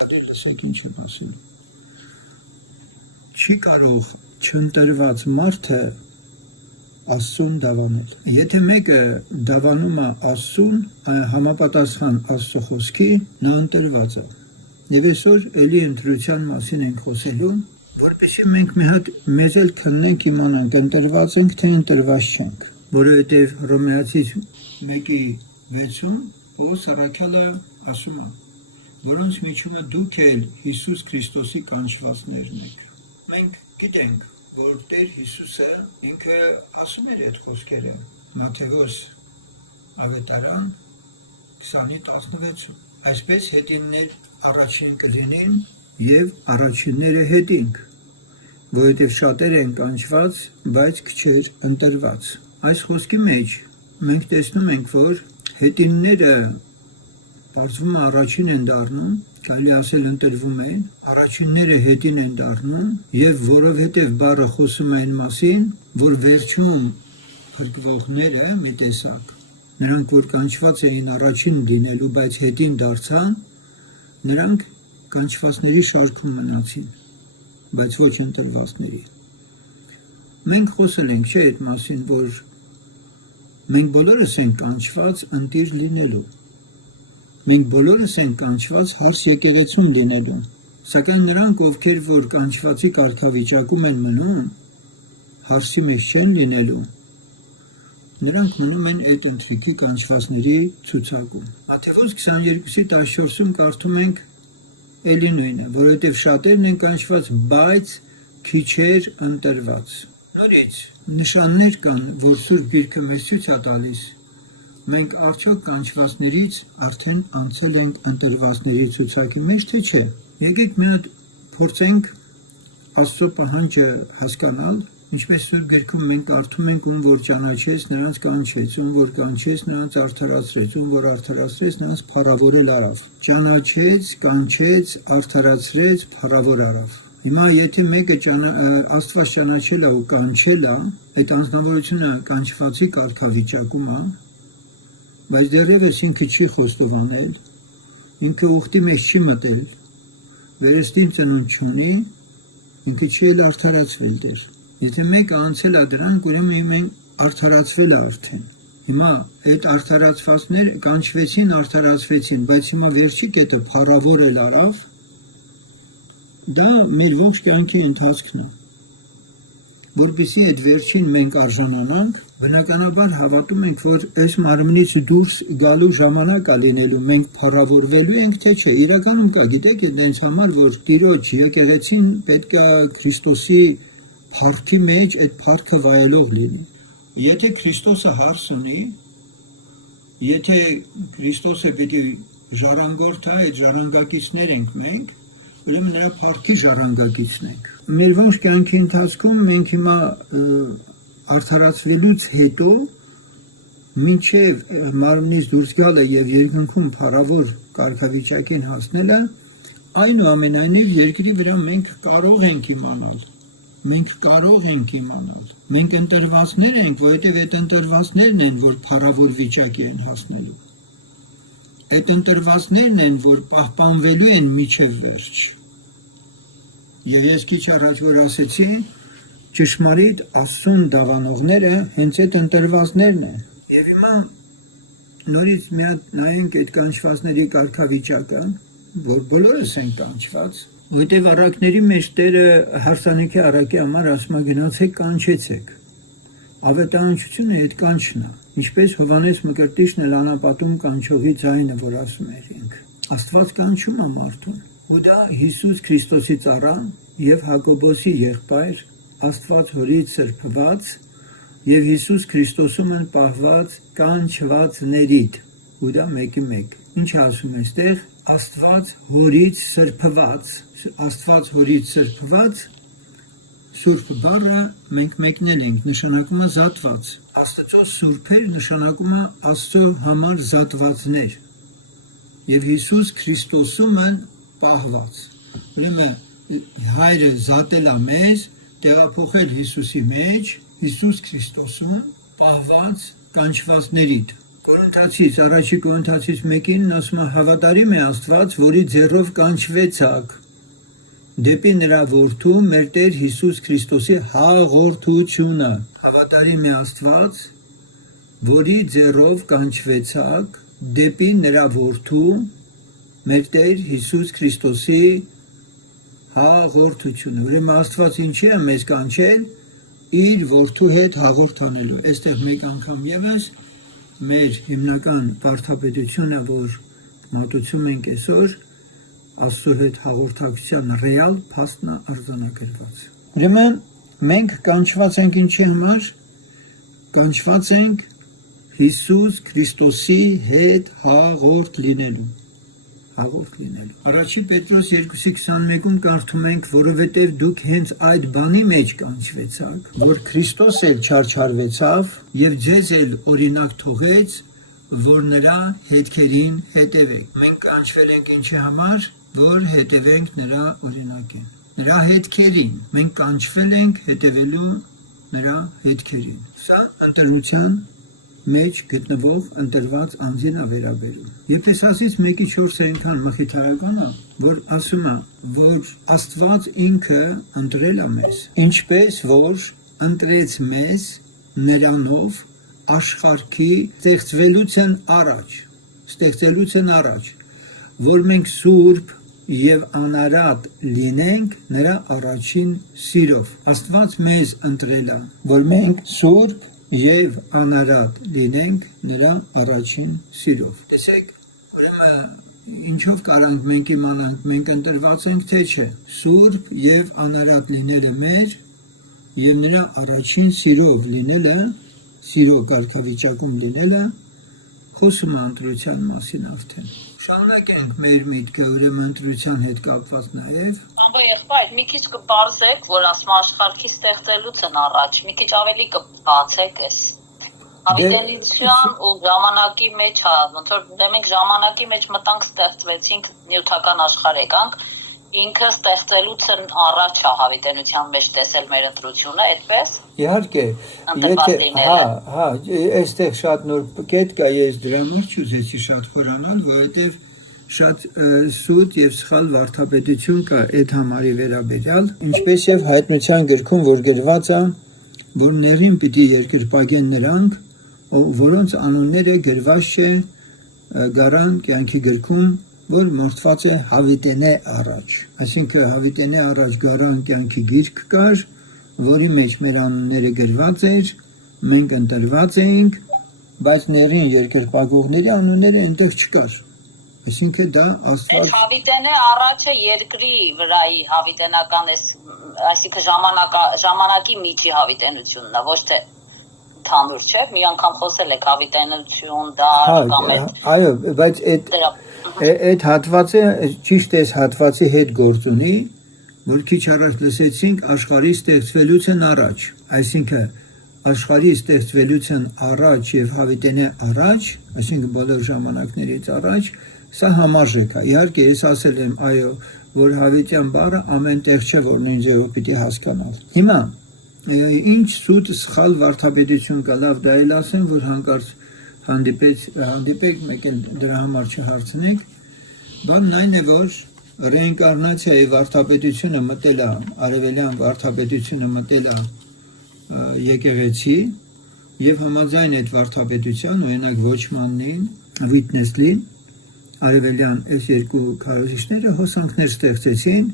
Լսեք ինչ եմ ասում։ Չի կարող չընտրված մարդը Աստծուն դավանել։ Եթե մեկը դավանում է Աստծուն, համապատասխան Աստծո խոսքի, նա ընտրված է։ Եվ այսօր էլի ընտրության մասին ենք խոսելու, որպեսզի մենք մի հատ մեզ էլ քննենք, իմանանք ընտրված ենք, թե ընտրված չենք։ Որովհետև Հռոմեացիս 1:6-ում Պողոս առաքյալը ասում է, որոնց միջումը դուք էլ Հիսուս Քրիստոսի կանչվածներն եք։ Մենք գիտենք, որ Տեր Հիսուսը ինքը ասում էր այդ խոսքերը Մատթեոս ավետարան 20:16-ում։ Այսպես հետիններ առաջին կլինին եւ առաջինները հետինք, որովհետեւ շատեր են կանչված, բայց քչեր ընտրված։ Այս խոսքի մեջ մենք տեսնում ենք, որ հետինները բարձվում առաջին են դառնում, կարելի ասել ընտրվում են, առաջինները հետին են դառնում, եւ որովհետեւ բառը խոսում է այն մասին, որ վերջում փրկվողները մի տեսակ, նրանք որ կանչված էին առաջին լինելու, բայց հետին դարձան, նրանք կանչվածների շարքում մնացին, բայց ոչ ընտրվածների։ Մենք խոսել ենք, չէ՞, այդ մասին, որ մենք բոլորս ենք կանչված ընտիր լինելու։ Մենք բոլորս ենք կանչված հարս եկեղեցում լինելու, սակայն նրանք, ովքեր որ կանչվածի կարգավիճակում են մնում, հարսի մեջ չեն լինելու, նրանք մնում են այդ ընթրիքի կանչվածների ցուցակում։ Մատթեոս 22:14-ում կարդում ենք էլի նույնը, որովհետև շատերն են կանչված, բայց քիչեր ընտրված։ Նորից նշաններ կան, որ Սուրբ Գիրքը մեզ ցույց է տալիս, մենք արդյոք կանչվածներից արդեն անցել ենք ընտրվածների ցուցակի մեջ, թե չէ։ Եկեք մի հատ փորձենք Աստծո պահանջը հասկանալ, ինչպես Սուրբ Գրքում մենք կարդում ենք, ում որ ճանաչեց, նրանց կանչեց, ում որ կանչեց, նրանց արդարացրեց, ում որ արդարացրեց, նրանց փառավորել արավ։ Ճանաչեց, կանչեց, արդարացրեց, փառավոր արավ։ Հիմա եթե մեկը Աստված ճանաչել է ու կանչել է, այդ անձնավորությունը կանչվածի կարգավիճակում է, բայց դեռևս ինքը չի խոստովանել, ինքը ուխտի մեջ չի մտել, վերստին ծնունդ չունի, ինքը չի էլ արդարացվել դեր։ Եթե մեկը անցել է դրանք, ուրեմն արդարացվել է արդեն։ Հիմա այդ արդարացվածները կանչվեցին, արդարացվեցին, բայց հիմա վերջի կետը փառավոր էլ արավ, դա մեր ողջ կյանքի ընթացքն է։ Որպեսզի այդ վերջին մենք արժանանանք, բնականաբար հավատում ենք, որ այս մարմնից դուրս գալու ժամանակ է լինելու, մենք փառավորվելու ենք, թե չէ։ Իրականում կա, գիտեք, այնց համար, որ Տիրոջ եկեղեցին պետք է Քրիստոսի փառքի մեջ այդ փառքը վայելող լինի։ Եթե Քրիստոսը հարս ունի, եթե Քրիստոսը պիտի ժառանգորդը, այդ ժառանգակիցներ ենք մենք, ուրեմն նրա փառքի ժառանգակիցն ենք։ Մեր ողջ կյանքի ընթացքում մենք հիմա արդարացվելուց հետո մինչև մարմնից դուրս գալը եւ երկնքում փառավոր կարգավիճակին հասնելը, այնուամենայնիվ երկրի վրա մենք կարող ենք իմանալ։ Մենք կարող ենք իմանալ։ Մենք ընտրվածներ ենք, որովհետև այդ ընտրվածներն են, որ փառավոր վիճակի են հասնելու։ Այդ ընտրվածներն են, որ պահպանվելու են մինչև վերջ։ Եվ ես քիչ առաջ որ ասեցի, ճշմարիտ Աստծուն դավանողները հենց այդ ընտրվածներն են։ Եվ հիմա նորից մի հատ նայենք այդ կանչվածների կարգավիճակը, որ բոլորս են կանչված, որտեղ առակների մեջ Տերը հարսանիքի առակի համար ասում է գնացեք կանչեցեք։ Ավետարանչությունը այդ կանչն է, ինչպես Հովհաննես Մկրտիչն էլ անապատում կանչողի ձայնը, որ ասում էր ինքը։ Աստված կանչում է մարդուն, ու դա Հիսուս Քրիստոսի ծառա եւ Հակոբոսի եղբայր, Աստված Հորից սրբված եւ Հիսուս Քրիստոսում են պահված կանչվածներիդ, ու դա մեկի մեկ։ Ինչ ասում է այստեղ, Աստված Հորից սրբված, Աստված Հորից սրբված, Սուրբ բառը մենք մեկնել ենք, նշանակում է զատված։ Աստծո սուրբեր նշանակում է Աստծո համար զատվածներ։ Եվ Հիսուս Քրիստոսում են պահված։ Ուրեմն Հայրը զատել է մեզ, տեղափոխել Հիսուսի մեջ, Հիսուս Քրիստոսում պահված կանչվածներիդ։ Կորինթացից, առաջի Կորինթացից 1-ին ասում է հավատարիմ է Աստված, որի ձեռով կանչվեցաք դեպի նրա որդու մեր Տեր Հիսուս Քրիստոսի հաղորդությունը։ Հավատարիմ է Աստված, որի ձեռով կանչվեցաք դեպի նրա որդու մեր Տեր Հիսուս Քրիստոսի հաղորդությունը։ Ուրեմն Աստված ինչի է մեզ կանչել իր որդու հետ հաղորդ անելու։ Այստեղ մեկ անգամ եւս մեր հիմնական վարդապետությունը, որ մատուցում ենք այսօր, Աստծո հետ հաղորդակցության ռեալ փաստն արձանագրված։ Ուրեմն մենք կանչված ենք ինչի համար։ Կանչված ենք Հիսուս Քրիստոսի հետ հաղորդ լինելու։ Առաջի Պետրոս 2:21-ում կարդում ենք, որովհետև դուք հենց այդ բանի մեջ կանչվեցաք, որ Քրիստոս էլ չարչարվեցավ եւ ձեզ էլ օրինակ թողեց, որ նրա հետքերին հետևեք։ Մենք կանչվել ենք ինչի համար, որ հետևենք նրա օրինակին, նրա հետքերին։ Մենք կանչվել ենք հետևելու նրա հետքերին։ Սա ընտրության մեջ գտնվող ընտրված անձին է վերաբերում։ Եփեսացից 1:4 այնքան մխիթարական է, որ ասում է, որ Աստված ինքը ընտրել է մեզ, ինչպես որ ընտրեց մեզ նրանով աշխարհի ստեղծելուց առաջ, որ մենք սուրբ եւ անարատ լինենք նրա առաջին սիրով։ Աստված մեզ ընտրել է, որ մենք սուրբ եւ անարատ լինենք նրա առաջին սիրով։ Տեսեք, ուրեմն ինչով կարանք մենք իմանանք, մենք ընտրված ենք թե չէ։ Սուրբ եւ անարատ լինելը մեր եւ նրա առաջին սիրով լինելը, սիրո կարգավիճակում լինելը խոսում է ընտրության մասին արդեն։ Շարունակենք մեր միտքը ուրեմն ընտրության հետ կապված նաեւ։ Աբա եղբայր, մի քիչ կբարձեք, որ ասում աշխարհի ստեղծելուց են առաջ, մի քիչ ավելի կբացեք էս։ Հավիտենության ու ժամանակի մեջ, ոնց որ մենք ժամանակի մեջ մտանք, ստեղծվեցինք, նյութական աշխարհ եկանք, ինքը ստեղծելուց են առաջ է հավիտենության մեջ տեսել մեր ընտրությունը, այդպես։ Իհարկե, այստեղ շատ նոր կետ կա, ես դրա մեջ ուզեցի շատ խորանալ, որովհետև շատ սուտ եւ սխալ վարդապետություն կա այդ համարի վերաբերյալ, ինչպես եւ հայտնության գրքում, որ գրված է, որ ներին պիտի երկրպագեն նրանք, որոնց անունները գրված չէ գարան կյանքի գրքում, որ մորթված է հավիտենե առաջ։ Այսինքն հավիտենե առաջ գարան կյանքի գիրք կար, որի մեջ մեր անունները գրված էր, մենք ընտրված էինք, բայց ներին երկրպագողների անունները այնտեղ չկար։ Այսինքն դա Աստված։ Այդ հավիտենե առաջը երկրի վրայի հավիտենական է, այսինքն ժամանակի միջի հավիտենությունն է, ոչ թե ընդհանուր չէ, մի անգամ խոսել եք հավիտենություն, դար կամ այդ։ Այո, բայց այդ հատվածը ճիշտ է հատվածի հետ գործ ունի, որ քիչ առաջ լսեցինք աշխարհի ստեղծվելուց են առաջ, այսինքն աշխարհի ստեղծվելուց են առաջ եւ հավիտենե առաջ, այսինքն բոլոր ժամանակներից առաջ, սա համարժեք է։ Իհարկե ես ասել եմ, այո, որ հավիտյան բառը ամեն տեղ չէ, որ նույն ձևով պիտի հասկանալ։ Հիմա ինչ սուտ սխալ վարդապետություն կա, լավ դա էլ ասեմ, որ հանկարծ հանդիպեք, մեկ էլ դրա համար չհարցնենք, բանն այն է, որ ռեինկարնացիայի վարդապետությունը մտել է, արևելյան վարդապետությունը մտել է եկեղեցի եւ համաձայն այդ վարդապետության, օրինակ Ոչմանին, Վիթնեսլին, արևելյան այս երկու քարոզիչները հոսանքներ ստեղծեցին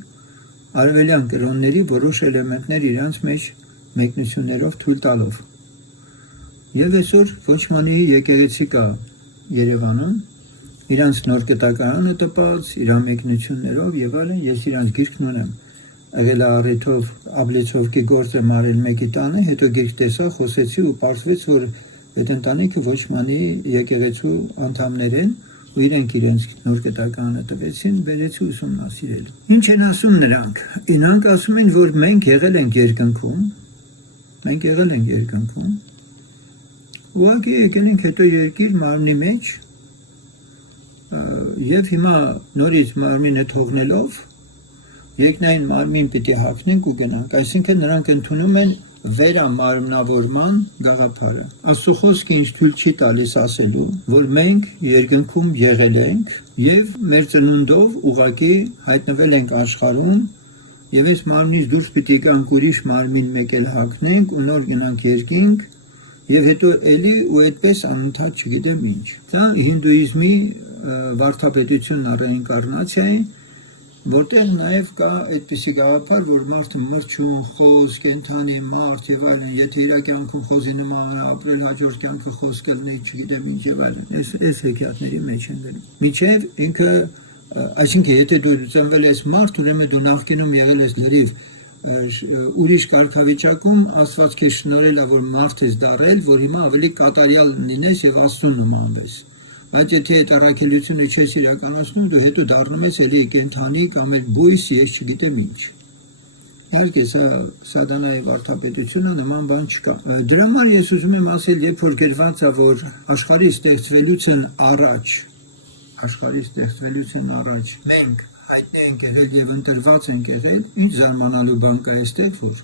արևելյան կրոնների որոշ էլեմենտներ իրանց մեջ մեկնություններով թույլ տալով։ Եվ այսօր Ոչմանի եկեղեցի կա Երևանում, իրանց նոր կտակարանը տպած, իրան մեկնություններով եւ այլն, ես իրանց գիրքն ունեմ։ Եղել է առիթով Աբլեչովկի գործ եմ արել մեկի տանը, հետո գիրք տեսա, խոսեցի ու պարզվեց, որ այդ ընտանիքը Ոչմանի եկեղեցու անդամներ են, ու իրենց նոր կտակարանը տվեցին, բերեցի ուսումնասիրել։ Ինչ են ասում նրանք։ Իրանք ասում են, որ մենք եղել ենք երկնքում, ուղղակի եկել ենք հետո երկիր մարմնի մեջ եւ հիմա նորից մարմինը թողնելով երկնային մարմին պիտի հագնենք ու գնանք, այսինքն նրանք ընդունում են վերամարմնավորման գաղափարը։ Աստծո խոսքը ինձ թույլ չի տալիս ասելու, որ մենք երկնքում եղել ենք եւ մեր ծնունդով ուղակի հայտնվել ենք աշխարհում եւ այս մարմնից դուրս պիտի գանք ուրիշ մարմին մեկ էլ հագնենք ու նոր գնանք երկինք եւ հետո էլի ու այդպես անընդհատ չգիտեմ ինչ։ Դա հինդուիզմի վարդապետությունն ռեինկարնացիայի որտեղ նաև կա այդպիսի գաղափար, որ մարդը մրջուն, խոսք, կենդանի մարդ եւ այլն, եթե իր կյանքում խոսի նման ապրել, հաջորդ կյանքը խոսք կլինի, չգիտեմ ինչ եւ այլն։ Այս հեքիաթների մեջ են գնում։ Միջև ինքը, այսինքն եթե դու ծնվել ես մարդ, ուրեմն դու նախկինում եղել ես լրիվ ուրիշ կարգավիճակում Աստված քեզ շնորհել է, որ մարդ ես դառել, որ հիմա ավելի կատարյալ լինես եւ Աստծուն նմանվես։ Բայց եթե այդ առաքելությունը չես իրականացնում, դու հետո դառնում ես էլի կենդանի կամ էլ բույս, ես չգիտեմ ինչ։ Իհարկե սա սատանայի վարդապետությունը նման բան չկա։ Դրա համար ես ուզում եմ ասել, երբ որ գրված է, որ աշխարհի ստեղծվելուց առաջ մենք հայտնի ենք եղել եւ ընտրված ենք եղել, ինչ զարմանալու բան կա այստեղ, որ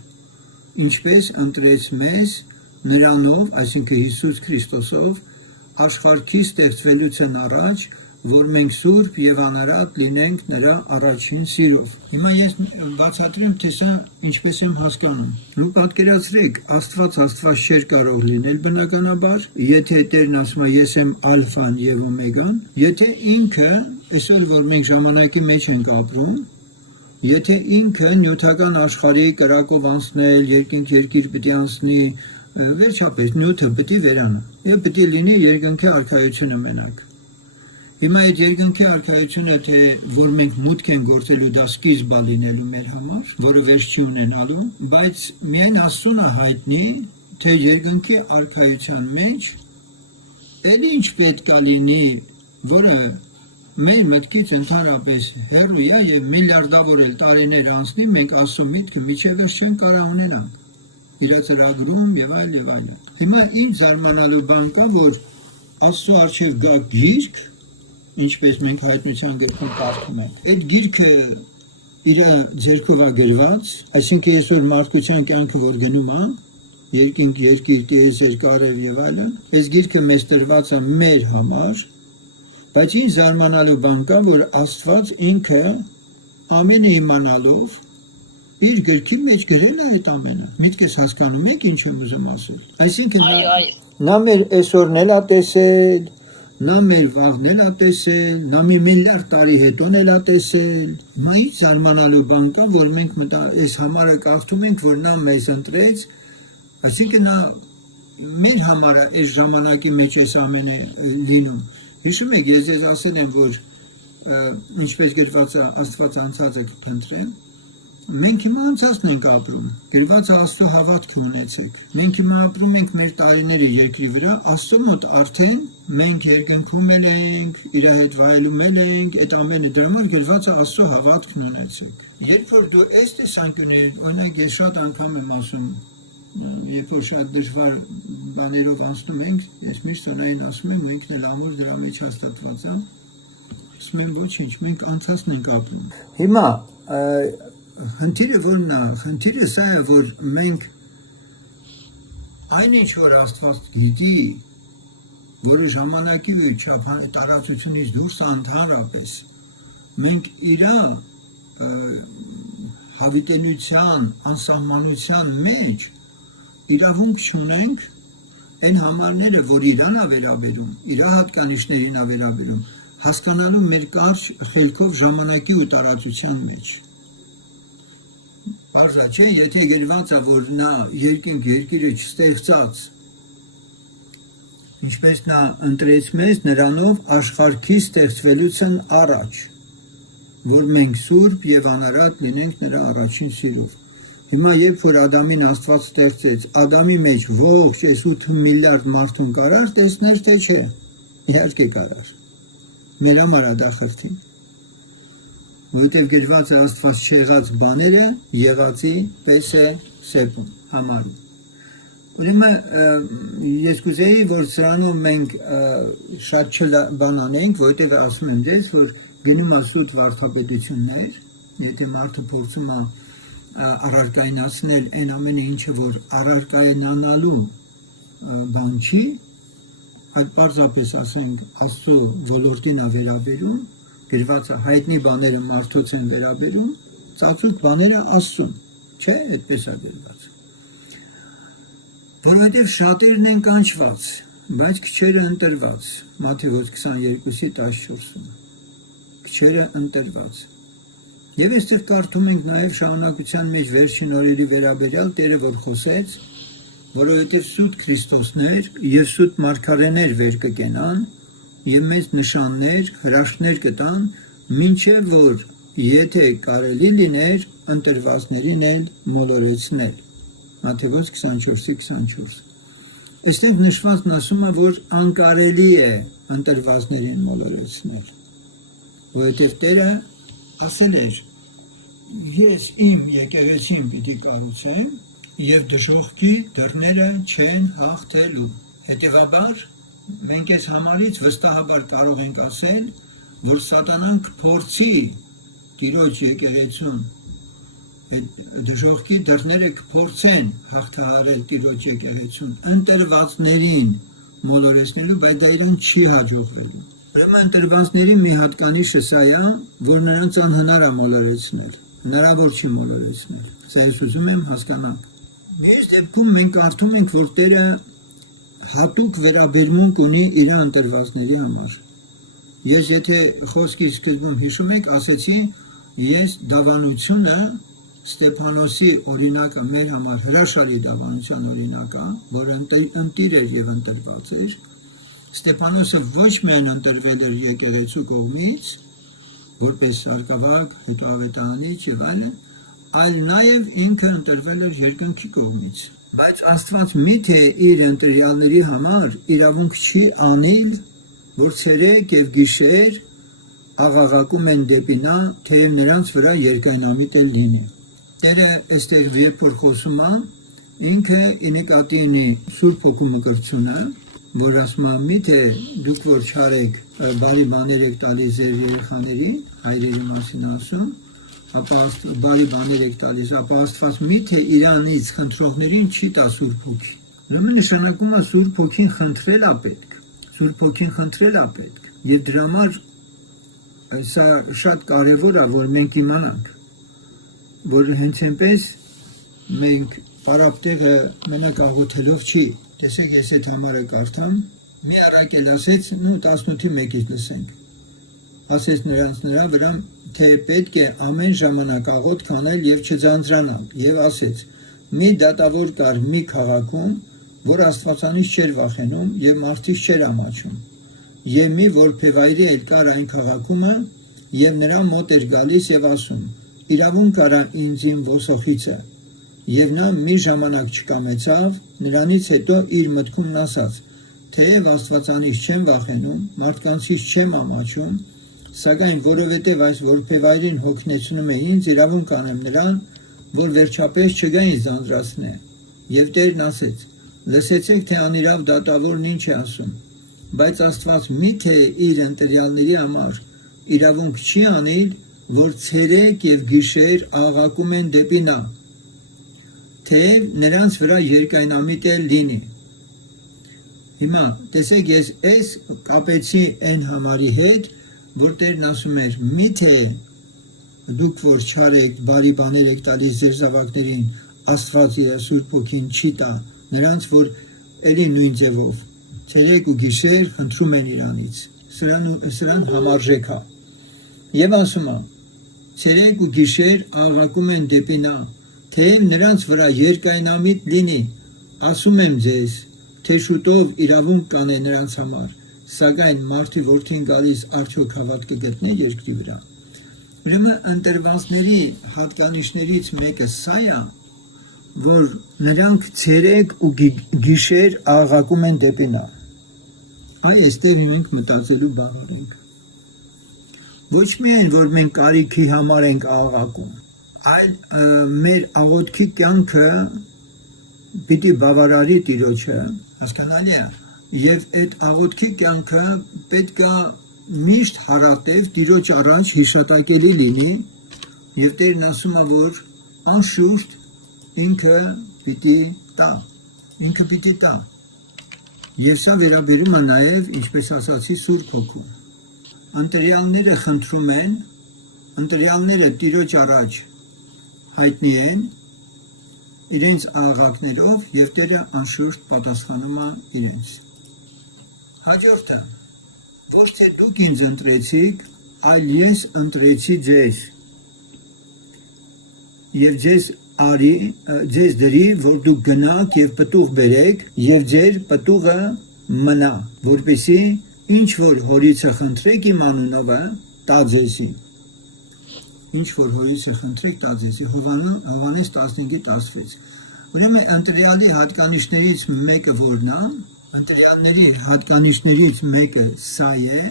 ինչպես ընտրեց մեզ նրանով, այսինքն Հիսուս Քրիստոսով, աշխարհի ստեղծվելուց առաջ, որ մենք սուրբ եւ անարատ լինենք նրա առաջին սիրով։ Հիմա ես բացատրեմ, թե սա ինչպես եմ հասկանում։ Ու պատկերացրեք, Աստված չէր կարող լինել բնականաբար, եթե Տերն ասում է ես եմ ալֆան եւ օմեգան, եթե ինքը, այսօր որ մենք ժամանակի մեջ ենք ապրում, եթե ինքը նյութական աշխարհի կրակով անցնել, երկիր պիտի անցնի, վերջապես նյութը պիտի վերանա եւ պիտի լինի երկնքի արքայությունը մենակ։ Հիմա այդ երկնքի արքայությունը թե որ մենք մուտք են գործելու դա սկիզբը լինելու մեր համար, որը վերջ չի ունենալու, բայց միայն Աստծուն է հայտնի, թե երկնքի արքայության մեջ էլ ինչ պետք է լինի, որը մեր մտքից ընդհանրապես հեռու է եւ միլիարդավոր տարիներ անցնի, մենք Աստծո միտքը միջև վերջ չեն կարող ունենանք։ Իր ծրագրում եւ այլն։ Հիմա ինչ զարմանալու բան կա, որ Աստծո արչեւ գա գիրք, ինչպես մենք հայտնության գրքում կարդում ենք։ Այդ գիրքը իր ձեռքով է գրված, այսինքն այսօր մարդկության կյանքը որ գնում է, երկինք, երկիր, տիեզեր, կարև եւ այլն, այս գիրքը մեզ տրված է մեր համար, բայց ինչ զարմանալու բան կա, որ Աստված ինքը ամենը իմանալով իր գրքի մեջ գրել է այդ ամենը։ Միտքս հասկանում եք ինչ եմ ուզում ասել։ Այսինքն նա մեր այսօրն էլ է տեսել, նա մեր վաղն էլ է տեսել, նա մի միլիարդ տարի հետոն էլ է տեսել։ Հիմա ինչ զարմանալու բան կա, որ մենք այս համարը կարդում ենք, որ նա մեզ ընտրեց, այսինքն նա մեր համարը այս ժամանակի մեջ այս ամենը լինում։ Հիշում եք, ես ձեզ ասել եմ, որ ինչպես գրված է Աստված անցածը կփնտրեն, մենք հիմա անցածն ենք ապրում, գրված է Աստծո հավատքը ունեցեք։ Մենք հիմա ապրում ենք մեր տարիների երկրի վրա, Աստծո մոտ արդեն մենք երկնքում ենք, իր հետ վայելում ենք, այդ ամենը դրա համար գրված է Աստծո հավատքն ունեցեք։ Երբ որ դու այս տեսանկյունից, օրինակ ես շատ անգամ եմ ասում, երբ որ շատ դժվար բաներով անցնում ենք, ես միշտ Սոնային ասում եմ, ինքն էլ ամուր դրա մեջ հաստատված է, ասում եմ ոչինչ, մենք անցածն ենք ապրում։ Հիմա խնդիրը որն է, խնդիրը սա է, որ մենք այնինչ որ Աստված գիտի, որը ժամանակի չափ տարածությունից դուրս ընդհանրապես, մենք իր հավիտենության, անսահմանության մեջ իրավունք չունենք այն համարները, որ իրան է վերաբերում, իր հատկանիշներին է վերաբերում, հասկանալու մեր կարճ խելքով ժամանակի ու տարածության մեջ։ Բարձր չէ, եթե գրված է, որ նա երկինք երկիրը չստեղծած, ինչպես նա ընտրեց մեզ նրանով աշխարհի ստեղծվելուց առաջ, որ մենք սուրբ եւ անարատ լինենք նրա առաջին սիրով։ Հիմա երբ որ Ադամին Աստված ստեղծեց, Ադամի մեջ ողջ այս 8 միլիարդ մարդուն կարար տեսնել, թե չէ։ Իհարկե կարար։ Մեր համար է դա խրթին։ Որտեւ գրված է Աստված չեղած բաները եղածի պես է սեպում, համարում։ Ուրեմն ես կուզեի, որ սրանով մենք շատ բան անենք, որտեւ ասում եմ ձեզ, որ գնում է սուտ վարդապետություններ, եթե մարդը փորձում է առարկայնացնել այն ամենը ինչը որ առարկայնանալու բան չի, այդ պարզապես ասենք Աստծո ոլորտին է վերաբերում, գրվածը հայտնի բաները մարդոց են վերաբերում, ծածուկ բաները Աստծուն, չէ, այդպես է գրված։ Որովհետև շատերն են կանչված, բայց քչերը ընտրված, Մատթեոս 22:14, քչերը ընտրված։ Եվ այստեղ կարդում ենք նաև շարունակության մեջ վերջին օրերի վերաբերյալ Տերը որ խոսեց, որովհետև սուտ Քրիստոսներ եւ սուտ մարգարեներ վեր կկենան եւ մեծ նշաններ, հրաշքներ կտան, մինչեւ որ եթե կարելի լիներ ընտրվածներին էլ մոլորեցնել։ Մատթեոս 24:24։ Այստեղ նշվածն ասում է, որ անկարելի է ընտրվածներին մոլորեցնել, որովհետև Տերը ասել էր. ես իմ եկեղեցին պիտի կառուցեմ եւ դժոխքի դռները չեն հաղթելու։ Հետևաբար մենք այս համարից վստահաբար կարող ենք ասել, որ սատանան կփորձի Տիրոջ եկեղեցուն, այդ դժոխքի դռները կփորձեն հաղթահարել Տիրոջ եկեղեցուն, ընտրվածներին մոլորեցնելու, բայց դա իրեն չի հաջողվելու։ Ուրեմն ընտրվածների մի հատկանիշը սա է, որ նրանց անհնար է մոլորեցնել, հնարավոր չի մոլորեցնել։ Սա ես ուզում եմ հասկանալ։ Մյուս դեպքում մենք կարդում ենք, որ Տերը հատուկ վերաբերմունք ունի իր ընտրվածների համար։ Ես եթե խոսքի սկզբում հիշում եք, ասեցի, ես դավանությունը Ստեփանոսի օրինակը մեր համար հրաշալի դավանության օրինակ է, որը ընտիր էր եւ ընտրված էր։ Ստեփանոսը ոչ միայն ընտրվել էր եկեղեցու կողմից, որպես արկավակ, հետո ավետարանիչ եւ այլն, այլ նաեւ ինքը ընտրվել էր երկնքի կողմից։ Բայց Աստված միթե իր ընտրյալների համար իրավունք չի անել, որ ցերեկ եւ գիշեր աղաղակում են դեպի նա, թեև նրանց վրա երկայնամիտ էլ լինի։ Տերը այստեղ երբ որ խոսում է, ինքը ի նկատի ունի Սուրբ Հոգու մկրտությունը, որ ասում է միթե դուք որ չարեք բարի բաներ եք տալիս ձեր երեխաներին, հայրերի մասին ասում, ապա բարի բաներ եք տալիս, ապա Աստված միթե իրանից խնդրողներին չի տա Սուրբ Հոգի։ Ուրեմն նշանակում է Սուրբ Հոգին խնդրել է պետք, Սուրբ Հոգին խնդրել է պետք, եւ դրա համար սա շատ կարևոր է, որ մենք իմանանք, որ հենց այնպես մենք պարապտեղը մենակ աղոթելով չի։ Տեսեք, ես այդ համարը կարդամ, մի առակել ասեց, 18:1-ից լսենք։ Ասեց նրանց նրա վրա, թե պետք է ամեն ժամանակ աղոթք անել եւ չձանձրանալ, եւ ասեց. մի դատավոր կար մի քաղաքում, որ Աստվածանից չէր վախենում եւ մարդից չէր ամաչում, եւ մի որբևայրի էլ կար այն քաղաքումը, եւ նրա մոտ էր գալիս եւ ասում. իրավունք արա ինձ իմ ոսոխիցը, եւ նա մի ժամանակ չկամեցավ, նրանից հետո իր մտքումն ասաց. թեև Աստվածանից չեմ վախենում, մարդկանցից չեմ ամաչում, սակայն որովհետև այս որբևայրին հոգնեցնում է ինձ, իրավունք անեմ նրան, որ վերջապես չգա ինձ ձանձրացնե։ Եվ Տերն ասեց. լսեցեք, թե անիրավ դատավորն ինչ է ասում, բայց Աստված միթե իր ընտրյալների համար իրավունք չի անել, որ ցերեկ եւ գիշեր աղաղակում են դեպի նա, թեև նրանց վրա երկայնամիտ էլ լինի։ Հիմա տեսեք, ես այս կապեցի այն համարի հետ, որ Տերն ասում էր. միթե դուք որ չարեք, բարի բաներ եք տալիս ձեր զավակներին, Աստված իր Սուրբ Հոգին չի տա նրանց, որ էլի նույն ձևով ցերեկ ու գիշեր խնդրում են իրանից, սրան համարժեք է։ Եվ ասում է. ցերեկ ու գիշեր աղաղակում են դեպի նա, թեև նրանց վրա երկայնամիտ լինի, ասում եմ ձեզ, թե շուտով իրավունք կանե նրանց համար, սակայն մարդի որդին գալիս արդյոք հավատ կգտնի երկրի վրա։ Ուրեմն ընտրվածների հատկանիշներից մեկը սա է, որ նրանք ցերեկ ու գիշեր աղաղակում են դեպի նա։ Այ այստեղ մենք մտածելու բան ունենք։ Ոչ միայն որ մենք կարիքի համար ենք աղաղակում, այլ մեր աղոթքի կյանքը պիտի բավարարի Տիրոջը, հասկանալի է, եւ այդ աղոթքի կյանքը պետք է միշտ հարատև Տիրոջ առաջ հիշատակելի լինի, եւ Տերն ասում է, որ անշուշտ ինքը պիտի տա, ինքը պիտի տա։ Եվ սա վերաբերում է նաև, ինչպես ասացի, Սուրբ Հոգու։ Ընտրյալները խնդրում են, ընտրյալները Տիրոջ առաջ հայտնի են իրենց աղաղակներով եւ Տերը անշուշտ պատասխանում է իրենց։ Հաջորդը, ոչ թե դուք ինձ ընտրեցիք, այլ ես ընտրեցի ձեզ։ Եվ ձեզ դրի, որ դուք գնաք եւ պտուղ բերեք եւ ձեր պտուղը մնա, որպեսզի ինչ որ հորիցը խնդրեք իմ անունով տա ձեզի։ Ինչ որ հորիցը խնդրեք տա ձեզի, Հովհաննես 15:16։ Ուրեմն ընտրյալի հատկանիշներից մեկը որն է, ընտրյալների հատկանիշներից մեկը սա է,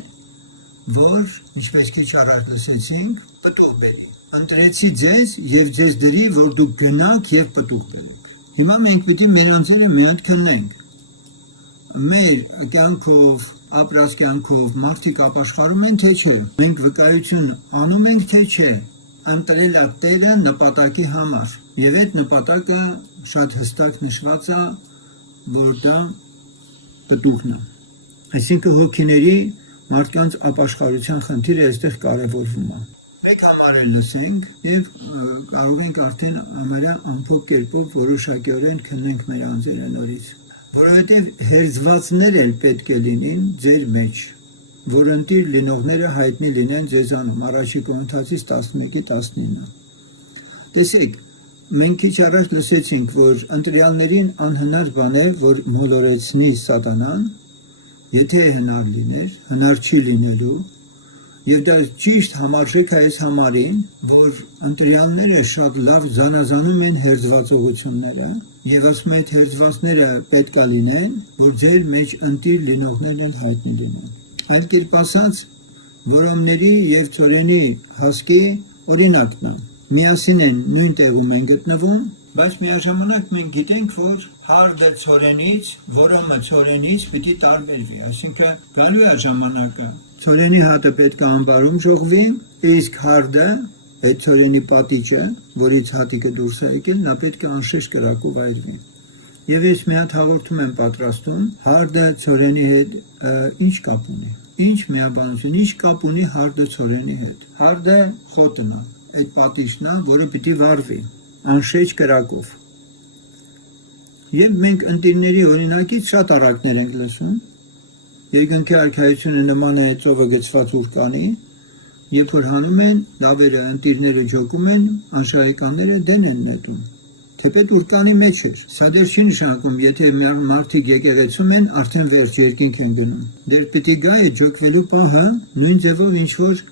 որ ինչպես քիչ առաջ լսեցինք, պտուղ բերի։ Ընտրեցի ձեզ եւ ձեզ դրի, որ դուք գնաք եւ պտուղ բերեք։ Հիմա մենք պիտի մեր անձերը մի հատ քննենք։ Մեր կյանքով, ապրած կյանքով մարդիկ ապաշխարում են թե չէ։ Մենք վկայություն անում ենք թե չէ։ Ընտրել է Տերը նպատակի համար։ Եվ այդ նպատակը շատ հստակ նշված է, որ դա պտուղն է։ Այսինքն հոգիների մարդկանց ապաշխարության խնդիրը այստեղ կարևորվում է։ Մեկ համարը լսենք եւ կարող ենք արդեն ամենա ամփոփ կերպով որոշակիորեն քննենք մեր անձերը նորից, որովհետեւ հերձվածներ էլ պետք է լինին ձեր մեջ, որ ընտիր լինողները հայտնի լինեն ձեզանում, առաջի Կորինթացիս 11:19։ Տեսեք, մենք քիչ առաջ լսեցինք, որ ընտրյալներին անհնար բան է, որ մոլորեցնի սատանան, եթե հնար լիներ, հնար չի լինելու։ Եվ դա ճիշտ համարժեք է այս համարին, որ ընտրյալները շատ լավ զանազանում են հերձվածողությունները եւ ասում են, հերձվածները պետք է լինեն, որ ձեր մեջ ընտիր լինողներն էլ հայտնի լինեն։ Այլ կերպ ասած, որոմների եւ ծորենի հասկի օրինակն է։ Միասին են նույն տեղում են գտնվում, բայց միաժամանակ մենք գիտենք, որ հարդը ծորենից, որոմը ծորենից պիտի տարբերվի, այսինքն գալու է ժամանակը Ծորենի հատը պետք է անբարում ժողվի, իսկ հարդը, այդ ծորենի պատիճը, որից հատիկը դուրս է եկել, նա պետք է անշեշտ կրակով այրվի։ Եվ ես մի հատ հաղորդում եմ պատրաստում, հարդը ծորենի հետ ինչ կապ ունի, ինչ միաբանություն, ինչ կապ ունի հարդը ծորենի հետ։ Հարդը խոտն է, այդ պատիճն է, որը պիտի վառվի, անշեշտ կրակով։ Եվ մենք ընտիրների օրինակից շատ առակներ ենք լսում, Երկնքի արքայությունը նման է ծովը գցված ուրկանի, երբ որ հանում են, լավերը, ընտիրները ջոկում են, անշահեկանները դեն են նետում։ Թեպետ ուրկանի մեջ էր։ Սա դեռ չի նշանակում, եթե մարդիկ եկեղեցում են, արդեն վերջ երկինք են գնում։ Դեռ պիտի գա է ջոկվելու պահը, նույն ձևով ինչ որ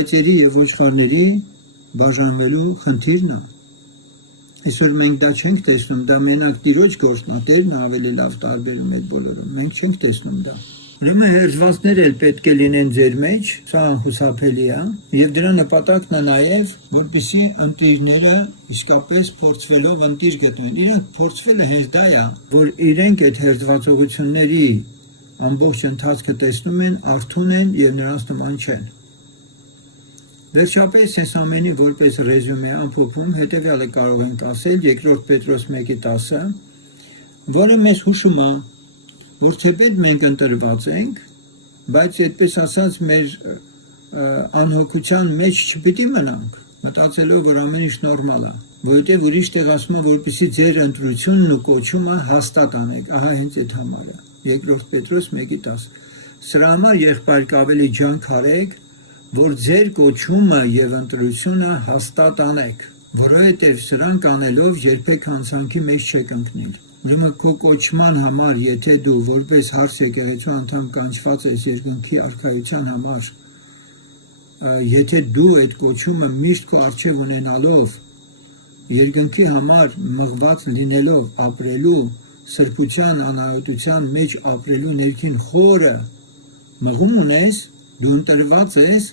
այծերի եւ ոչխարների բաժանվելու խնդիրն է։ Այսօր մենք դա չենք տեսնում, դա մենակ Տիրոջ գործն է, Տերն է ավելի լավ տարբերում այդ բոլորը։ Մենք չենք տեսնում դա։ Ուրեմն հերձվածներ էլ պետք է լինեն ձեր մեջ, սա անխուսափելի է, եւ դրա նպատակն է նաեւ, որպեսզի ընտիրները իսկապես փորձվելով ընտիր գտնեն։ Իրենք փորձվելը հենց դա է, որ իրենք այդ հերձվածողությունների ամբողջ ընթացքը տեսնում են, արթուն են եւ նրանց նման չեն։ Վերջապես այս ամենի որպես ռեզյումե ամփոփում հետեւյալը կարող ենք ասել 2 Պետրոս 1:10, որը մեզ հուշում է, որ թեպետ մենք ընտրված ենք, բայց այդպես ասած մեր անհոգության մեջ չպիտի մնանք, մտածելով, որ ամեն ինչ նորմալ է, որովհետև ուրիշ տեղ ասում է, որպեսզի ձեր ընտրությունն ու կոչումը հաստատ անեք, ահա հենց այդ համարը, 2 Պետրոս 1:10։ Սրա համար եղբայրք ավելի ջանք արեք, որ ձեր կոչումը եւ ընտրությունը հաստատ անեք, որովհետև սրանք անելով երբեք հանցանքի մեջ չեք ընկնել։ Ուրեմն քո կոչման համար, եթե դու որպես հարց եկեղեցու անդամ կանչված ես երկնքի արքայության համար, եթե դու այդ կոչումը միշտ քո առջև ունենալով, երկնքի համար մղված լինելով ապրելու, սրբության անհայտության մեջ ապրելու ներքին խորը մղում ունես, դու ընտրված ես,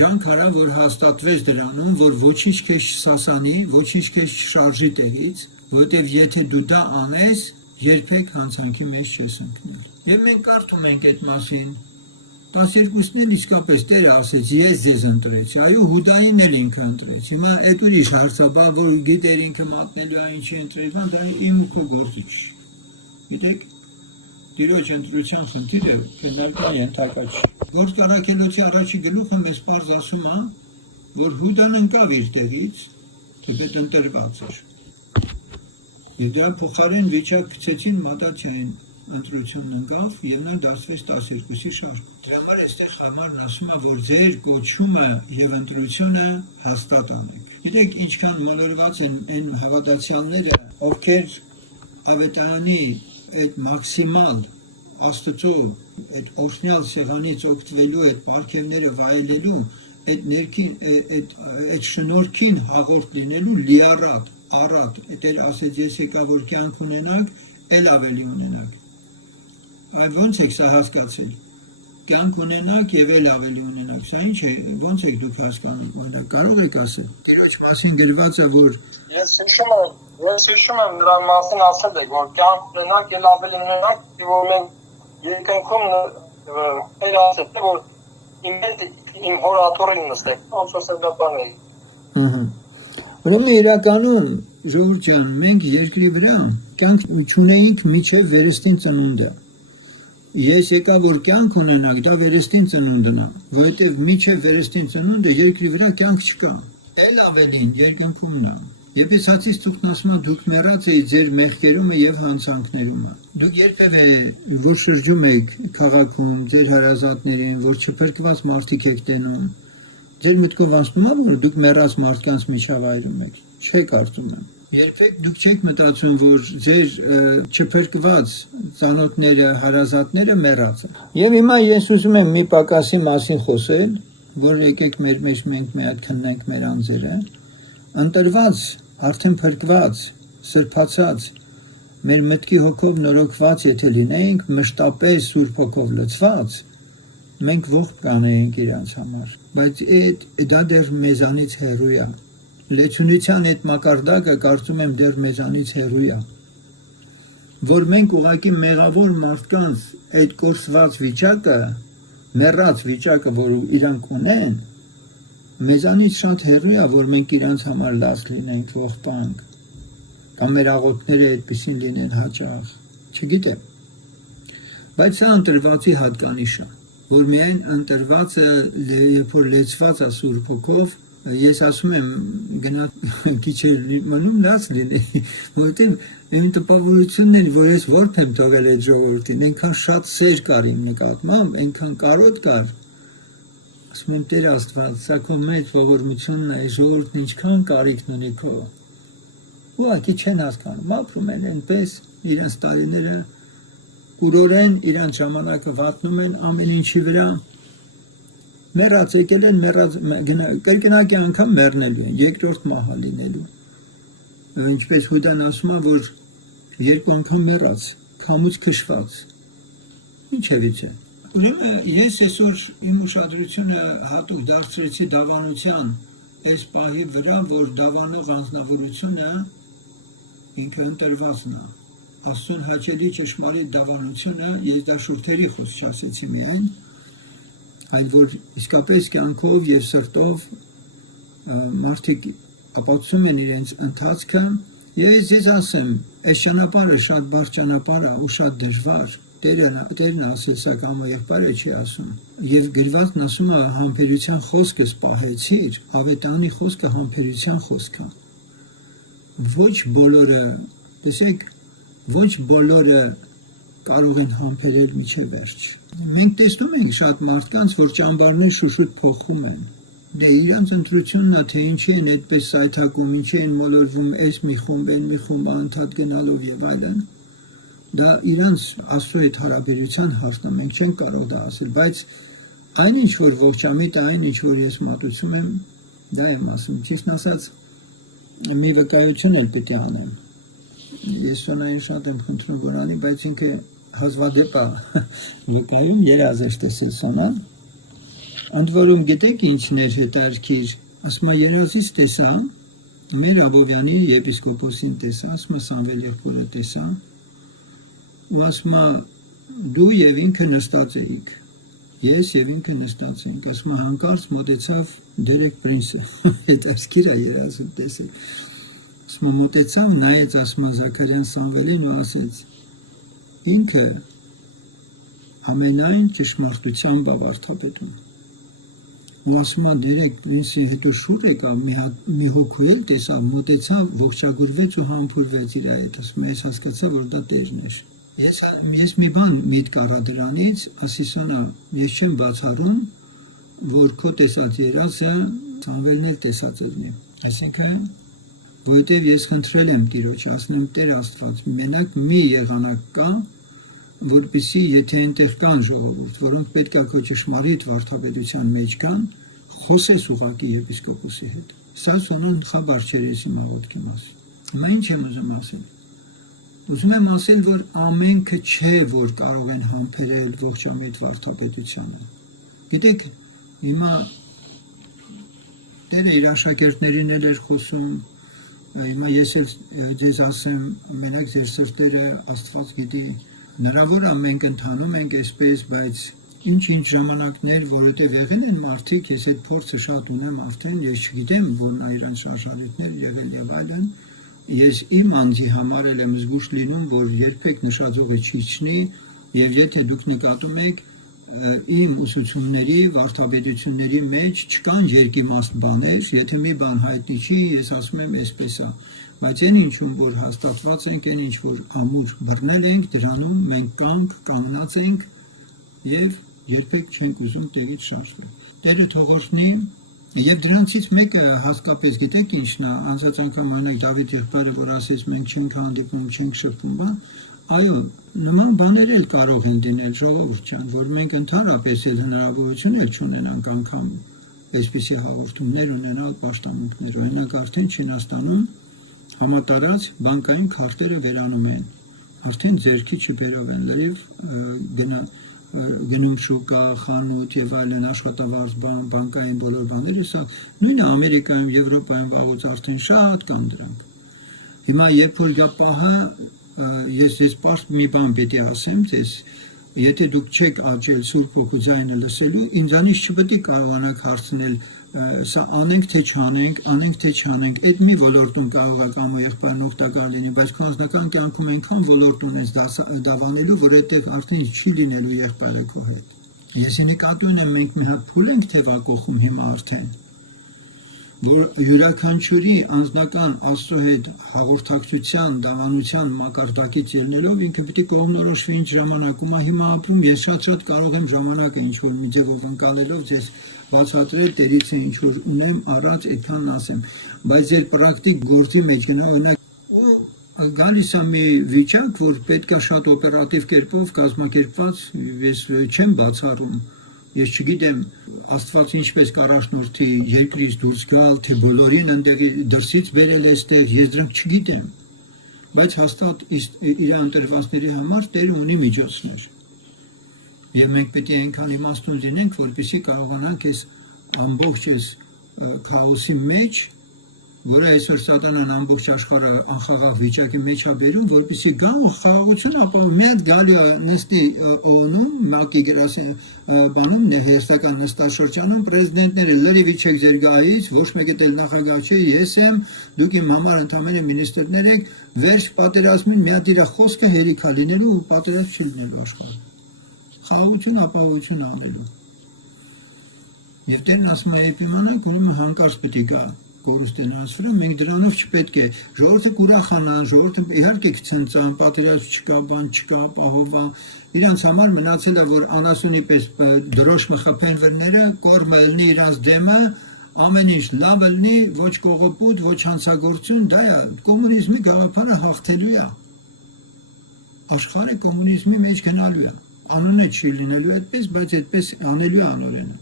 ջանք արա, որ հաստատվես դրանում, որ ոչինչ քեզ չսասանի, ոչինչ քեզ չշարժի տեղից, որովհետև եթե դու դա անես, երբեք հանցանքի մեջ չես ընկնել։ Եվ մենք կարդում ենք այդ մասին 12-ն էլ իսկապես Տերը ասեց, ես ձեզ ընտրեցի, այո Հուդային էլ ինքը ընտրեց, հիմա այդ ուրիշ հարցաբա, որ գիտեր ինքը մատնելու այն ինչի ընտրեցան, դա իմ ու քո գործը չի, գիտեք, Տիրոջ ընտրության խնդիրը քննարկման ենթակա չի, Գործք առաքելոցի առաջի գլուխը մեզ պարզ ասում է, որ Հուդան ընկավ իր տեղից, թեպետ ընտրված էր, և դրա փոխարեն վիճակ գցեցին Մատաթիային, ընտրությունն ընկավ և նա դարձվեց 12-ի շարք։ Դրա համար այստեղ համարն ասում է, որ ձեր կոչումը և ընտրությունը հաստատ անեք։ Գիտեք, ինչքան մոլորված են այն հավատացյալները, ովքեր ավետարանի այդ մաքսիմալ Աստծո այդ օրհնյալ սեղանից օգտվելու, այդ պարգևները վայելելու, այդ ներքին, այդ շնորհքին հաղորդ լինելու լիառատ, առատ, այդ էլ ասեց ես եկա որ կյանք ունենաք, էլ ավելի ունենաք։ Այ ոնց եք սա հասկացել, կյանք ունենաք և էլ ավելի ունենաք, սա ինչ է, ոնց եք դուք հասկանում, կարող եք ասել, Տիրոջ մասին գրված է, որ Ես հիշում եմ նրան մասին ասել եք, որ կյանք ունենաք, էլ ավելի ունենաք, որ մենք երկնքում էլ ասել է, որ իմ հոր աթոռին նստեք, ոնց ասել դա բան է։ Ուրեմն իրականում, ժողովուրդ ջան, մենք երկրի վրա կյանք չունեինք մինչև վերստին ծնունդը։ Ես եկա որ կյանք ունենաք, դա վերստին ծնունդն է, որովհետև մինչև վերստին ծնունդը երկրի վրա կյանք չկա։ Էլ ավելին երկնքումն է։ Եփեսացիս ծուխն ասում է դուք մեռած եք ձեր մեղքերում եւ հանցանքներում։ Դուք երբևէ որ շրջում եք քաղաքում ձեր հարազատներին, որ չփրկված մարդիկ եք տենում, ձեր մտքով անցնում է որ դուք մեռած մարդկանց միջավայրում եք։ Չէ կարծում եմ։ Երբեք դուք չեք մտածում, որ ձեր չփրկված ծանոթները, հարազատները մեռած են։ Եվ հիմա ես ուզում եմ մի պակասի մասին խոսել, որ եկեք մեր մեջ մենք մի հատ քննենք մեր անձերը։ Ընտրված, արդեն փրկված, սրբացած, մեր մտքի հոգով նորոգված եթե լինեինք, մշտապես Սուրբ Հոգով լցված, մենք ողջ կանեինք իրանց համար, բայց դա դեռ մեզանից հեռու է։ Լեցունության այդ մակարդակը կարծում եմ դեռ մեզանից հեռու է, որ մենք ուղղակի մեղավոր մարդկանց այդ կորսված վիճակը, մեռած վիճակը, որ իրանք ունեն, մեզանից շատ հեռու է, որ մենք իրանց համար լաց լինենք, ողբանք, կամ մեր աղոթները այդպիսին լինեն հաճախ, չգիտեմ, բայց սա ընտրվածի հատկանիշ է, որ միայն ընտրվածը, երբ որ լեցված է Սուրբ Հոգով, ես ասում եմ գնա քիչ մնում լաց լինի, որովհետև իմ տպավորությունն է, որ ես որբ եմ թողել այդ ժողովրդին, այնքան շատ սեր կար իմ նկատմամբ, այնքան կարոտ կար, ասում եմ Տեր Աստված, սա քո մեծ ողորմությունն է, ժողովուրդն ինչքան կարիքն ունի քո, ուղղակի չեն հասկանում, ապրում են այնպես, իրենց տարիները կուրորեն, իրանց ժամանակը վատնում են ամեն ինչի վրա, մեռած եկել են, կրկնակի անգամ մեռնելու են, երկրորդ մահա լինելու։ Ինչպես Հուդան ասում է, որ երկու անգամ մեռած, քամուց քշված։ Ինչևից է։ Ուրեմն ես այսօր իմ ուշադրությունը հատուկ դարձրեցի դավանության այս պահի վրա, որ դավանող անձնավորությունը ինքը ընտրվածն է։ Աստծուն հաճելի ճշմարիտ դավանությունը, ես դա շուրթերի խոսք չասեցի միայն, այլ որ իսկապես կյանքով և սրտով մարդիկ ապացուցում են իրենց ընթացքը և ես ձեզ ասեմ, այս ճանապարհը շատ բարդ ճանապարհ է ու շատ դժվար, Տերն ասել սա կամ եղբայրը չի ասում և գրվածն ասում է համբերության խոսքը սպահեցիր, ավետարանի խոսքը համբերության խոսք է, ոչ բոլորը, տեսեք, ոչ բոլորը կարող են համբերել մինչև վերջ։ Մենք տեսնում ենք շատ մարդկանց, որ ճամբարներ շուշուտ փոխում են։ Դե իրանց ընտրությունն է, թե ինչի են այդպես սայթակում, ինչի են մոլորվում այս մի խումբ, այն մի խումբ անընդհատ գնալով եւ այլն։ Դա իրանց Աստծո հետ հարաբերության հարցն է, մենք չենք կարող դա ասել, բայց այնինչ որ ողջամիտ է, այնինչ որ ես մատուցում եմ, դա եմ ասում, ճիշտն ասած, մի վկայություն էլ պիտի անեմ։ Ես Սոնային շատ եմ խնդրում որ անի, բայց ինքը հազվադեպ է վկայում, երազ էր տեսել Սոնան։ Ընդ որում գիտեք ինչն էր հետաքրքիր, ասում է երազից տեսա, մեր Աբովյանի եպիսկոպոսին տեսա, ասում է Սամվել եղբորը տեսա, ու ասում է դու եւ ինքը նստած էիք։ Ես եւ ինքը նստած ենք, ասում է հանկարծ մոտեցավ Դերեկ Պրինսը, հետաքրքիր է երազում տեսել, ասում է մոտեցավ, նայեց ասում է Զաքարյան Սամվելին ու ասեց, ինքը ամենայն ճշմարտությամբ վարդապետում, ու ասում է Դերեկ Պրինսի հետո շուտ եկավ, մի հոգու էլ տեսավ, մոտեցավ, ողջագուրվեց ու համբուրվեց իր հետ, ասում է ես հասկացա, որ դա Տերն էր։ Ես մի բան միտք առա դրանից, ասիսանա, ես չեմ բացառում, որ քո տեսած երազը Սամվելն էլ տեսած լինի։ Այսինքն, որովհետև ես խնդրել եմ Տիրոջ, ասում եմ Տեր Աստված, մենակ մի եղանակ կա, որպեսզի եթե այնտեղ կան ժողովուրդ, որոնք պետք է քո ճշմարիտ վարդապետության մեջ կան, խոսես ուղղակի եպիսկոպոսի հետ։ Սա սոնան խաբար չէր ես իմ աղոթքի մասին։ Հիմա ինչ եմ ուզում ասել։ Ուզում եմ ասել, որ ամենքը չէ, որ կարող են համբերել ողջամիտ վարդապետությանը։ Գիտեք, հիմա Տերը իր աշակերտներին էլ էր խոսում, հիմա ես էլ ձեզ ասեմ, մենակ ձեր սրտերը Աստված գիտի, հնարավոր է մենք ընթանում ենք այսպես, բայց ինչ-ինչ ժամանակներ, որովհետև եղել են մարդիկ, ես այդ փորձը շատ ունեմ արդեն, ես չգիտեմ, որ նա իրանց շարժարիթներ եղել եւ այլն, ես իմ անձի համար եմ զգուշ լինում, որ երբեք նշաձողը չի իջնի, եւ եթե դուք նկատում եք, իմ ուսուցումների, վարդապետությունների մեջ չկան երկիմաստ բաներ, եթե մի բան հայտնի չի, ես ասում եմ այսպես է, բայց այն ինչում որ հաստատված ենք, այն ինչ որ ամուր բռնել ենք, դրանում մենք կանգնած ենք եւ երբեք չենք ուզում տեղից շարժվել։ Տերը թողորտնի եւ դրանցից մեկը հատկապես գիտեք ինչն է, անցած անգամ օրինակ Դավիթ եղբայրը որ ասեց մենք չենք հանդիպում, չենք շփվում, բա այո, նման բաներ էլ կարող են դինել ժողովուրդ ջան, որ մենք ընդհանրապես էլ հնարավորություն էլ չունենանք անգամ այսպիսի հաղորդումներ ունենալ պաշտամունքներ, օրինակ արդեն Չինաստանում համատարած բանկային քարտերը վերանում են, արդեն ձեռքի չբերով են լրիվ գնում շուկա, խանութ եւ այլն աշխատավարձ բանկային բոլոր բաները, սա նույնը Ամերիկայում, Եվրոպայում վաղուց արդեն շատ կան դրանք։ Հիմա երբ որ գա պահը, ես պարզ մի բան պիտի ասեմ ձեզ, եթե դուք չեք աճել Սուրբ Հոգու ձայնը լսելու, ինձանից չպետք է կարողանաք հարցնել, սա անենք թե չանենք, այդ մի ոլորտում կարող է կամ եղբայրն օգտակար լինի, բայց քո անձնական կյանքում այնքան ոլորտ ունես դավանելու, որ այդտեղ արդեն չի լինելու եղբայրը քո հետ։ Ես նկատի ունեմ, մենք մի հատ փուլ ենք թևակողում հիմա արդեն, որ յուրաքանչյուրի անձնական Աստծո հետ հաղորդակցության, դավանության մակարդակից ելնելով ինքը պիտի կողմնորոշվի ինչ ժամանակում է հիմա ապրում, ես շատ կարող եմ ժամանակը ինչ-որ մի ձևով ընկալելով ձեզ բացատրել, Տերից է ինչ-որ ունեմ, առած այդքան ասեմ, բայց ձեր պրակտիկ գործի մեջ գնա, օրինակ, գալիս է մի վիճակ, որ պետք է շատ օպերատիվ կերպով կազմակերպված, ես չեմ բացառում, ես չգիտեմ Աստված ինչպես կառաջնորդի երկրից դուրս գալ, թե բոլորին ընդեղի դրսից բերել այստեղ, ես դրանք չգիտեմ, բայց հաստատ իր ընտրվածների համար Տերը ունի միջոցներ։ Եվ մենք պետք է այնքան իմաստուն լինենք, որպեսզի կարողանանք այս ամբողջ քաոսի մեջ, որը այսօր Սատանան ամբողջ աշխարհը անխաղաղ վիճակի մեջ է բերում, որպեսզի գա ու խաղաղություն ապահով, մի հատ գալի նստի ՕՕՆ-ում, ՄԱԿ-ի բանում, հերթական նստաշրջանում, պրեզիդենտները լրիվ իջեք ձեր գահից, ոչ մեկը էլ նախագահ չէ, ես եմ, դուք իմ համար ընդամենը մինիստրներ եք, վերջ պատերազմին մի հատ իր խոսքը հերիք է լինելու ու պատերազմ չլինելու աշխարհում։ Խաղաղություն, ապահովություն անելու։ Եվ Տերն ասում է, երբ իմանանք, ուրեմն հանկարծ պետք է գա կորուստենաց վրա, մենք դրանով չպետք է ժողովուրդը կուրախանան, ժողովուրդը իհարկե կցնցան, պատերազմ չկա, բան չկա, ապահովա, իրանց համար մնացել է, որ անասունի պես դրոշ մխփեն վրները, կորմը ելնի իրանց դեմը, ամեն ինչ լավ ելնի, ոչ կողոպուտ, ոչ հանցագործություն, դա է, կոմունիզմի գաղափարը հաղթելու է, աշխարհը կոմունիզմի մեջ գնալու է, անունը չի լինելու այդպես, բայց այդպես անելու է անորենը։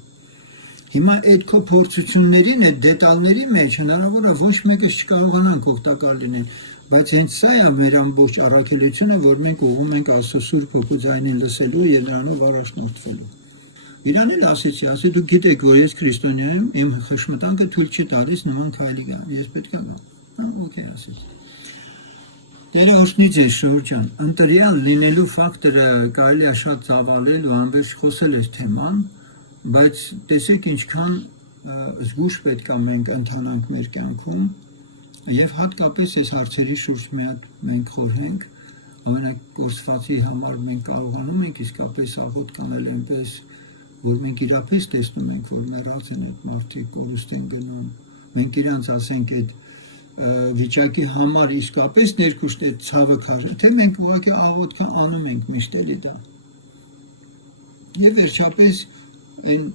Հիմա այդ քո փորձություններին, այդ դետալների մեջ հնարավոր է ոչ մեկը չկարողանանք օգտակար լինել, բայց հենց սա է մեր ամբողջ առաքելությունը, որ մենք ուղղում ենք Աստծո Սուրբ Հոգու ձայնին լսելու եւ նրանով առաջնորդվելու։ Իրան էլ ասեցի, դուք գիտեք, որ ես քրիստոնյա եմ, իմ խշմտանքը թույլ չի տալիս նման քայլի գալ, ես պետք է գամ։ Okay, ասեցի։ Տերը օրհնի ձեզ, Շորժ ջան, ընտրյալ լինելու ֆակտորը կարելի է շատ ծավալել ու անվերջ խոսել այս թեման։ բայց տեսեք ինչքան զգուշ պետք է մենք ընթանանք մեր կյանքում եւ հատկապես այս հարցերի շուրջ մի հատ մենք խորհենք ամենակորսվածի համար մենք կարողանում ենք իսկապես աղոտ կանել այնպես որ մենք իրապես տեսնում ենք որ մեռած են այդ մարդիկ կորուստ են գնում մենք իրանց ասենք այդ վիճակի համար իսկապես ներքուշտ այդ ցավը քարը թե մենք ուղղակի աղոտ անում ենք միշտ էլի դա եւ վերջապես այն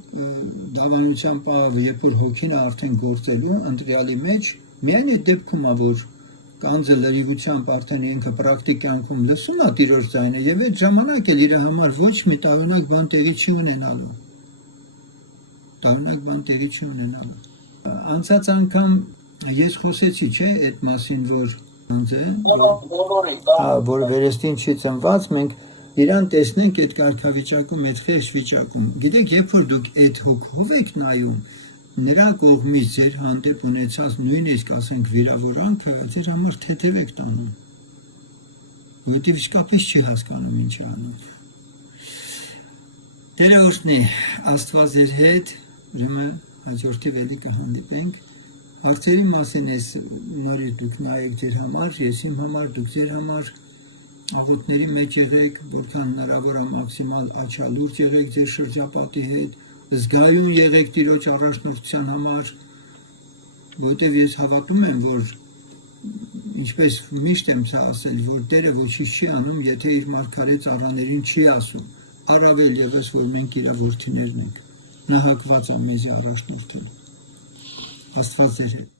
դավանության պահը երբ որ հոգին արդեն գործելու ընտրյալի մեջ միայն այդ դեպքում է որ կանձը լրիվությամբ արդեն ինքը պրակտիկ կյանքում լսում է Տիրոջ ձայնը եւ այդ ժամանակ էլ իր համար ոչ մի տարօրինակ բան տեղի չի ունենալու տարօրինակ բան տեղի չի ունենալու անցած անգամ ես խոսեցի չէ այդ մասին որ կանձը որ վերստին չի ծնված մենք իրան տեսնենք այդ կարգավիճակում այդ խեղճ վիճակում գիտեք երբ որ դուք այդ հոգով եք նայում նրա կողմից ձեր հանդեպ ունեցած նույնիսկ ասենք վիրավորանքը ձեր համար թեթև եք տանում որովհետև իսկապես չի հասկանում ինչ է անում Տերը օրհնի Աստված ձեր հետ ուրեմն հաջորդի վելի կհանդիպենք հարցերի մասին էս նորից դուք նայեք ձեր համար ես իմ համար դուք ձեր համար աղոթների մեջ եղեք որքան հնարավոր է մաքսիմալ աչալուրջ եղեք ձեր շրջապատի հետ զգայուն եղեք Տիրոջ առաջնորդության համար, որովհետև ես հավատում եմ, որ ինչպես միշտ եմ ասել, որ Տերը ոչինչ չի անում, եթե իր մարգարե ծառաներին չի ասում, առավել ևս, որ մենք իր որդիներն ենք, նա հակված է մեզ առաջնորդել, Աստված ձեր հետ